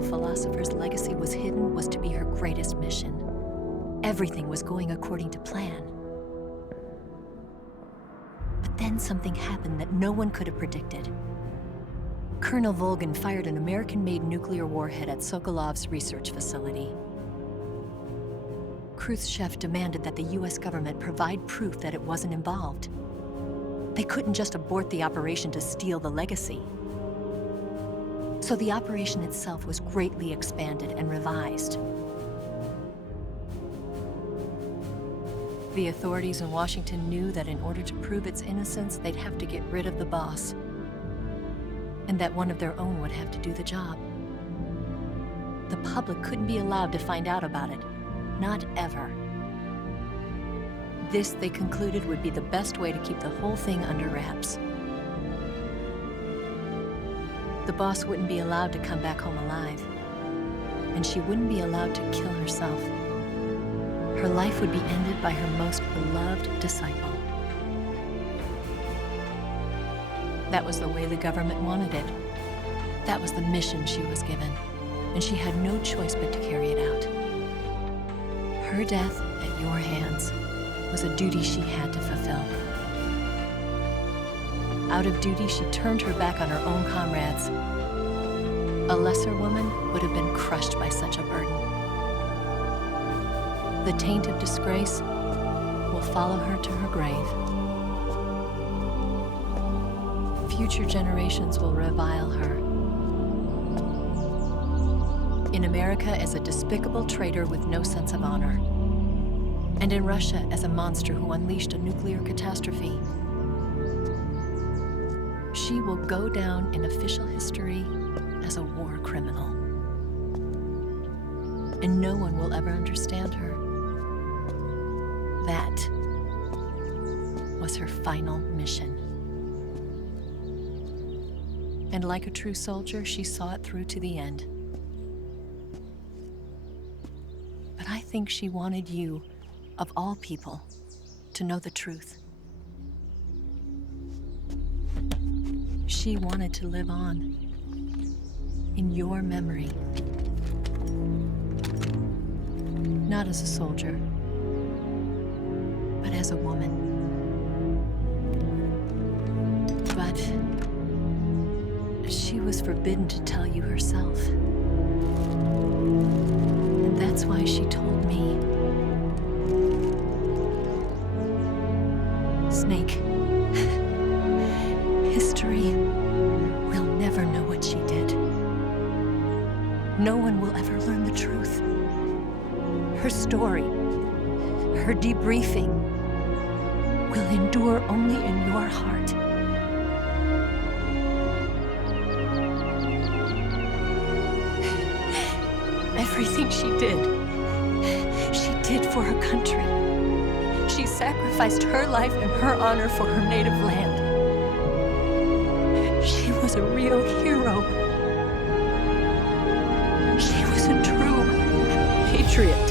the philosopher's legacy was hidden was to be her greatest mission. Everything was going according to plan. But then something happened that no one could have predicted. Colonel Volgin fired an American-made nuclear warhead at Sokolov's research facility. Khrushchev demanded that the US government provide proof that it wasn't involved. They couldn't just abort the operation to steal the legacy. So the operation itself was greatly expanded and revised. The authorities in Washington knew that in order to prove its innocence, they'd have to get rid of the boss, and that one of their own would have to do the job. The public couldn't be allowed to find out about it, not ever. This, they concluded, would be the best way to keep the whole thing under wraps. The boss wouldn't be allowed to come back home alive, and she wouldn't be allowed to kill herself. Her life would be ended by her most beloved disciple. That was the way the government wanted it. That was the mission she was given, and she had no choice but to carry it out. Her death at your hands was a duty she had to fulfill. Out of duty, she turned her back on her own comrades. A lesser woman would have been crushed by such a burden. The taint of disgrace will follow her to her grave. Future generations will revile her. In America as a despicable traitor with no sense of honor. And in Russia as a monster who unleashed a nuclear catastrophe. She will go down in official history as a war criminal. And no one will ever understand her. That was her final mission. And like a true soldier, she saw it through to the end. But I think she wanted you, of all people, to know the truth. She wanted to live on in your memory. Not as a soldier, but as a woman. But she was forbidden to tell you herself. And that's why she told me. Snake, history will never know what she did. No one will ever learn the truth. Her story, her debriefing, will endure only in your heart. Everything she did for her country. She sacrificed her life and her honor for her native land. She was a real hero. She was a true patriot.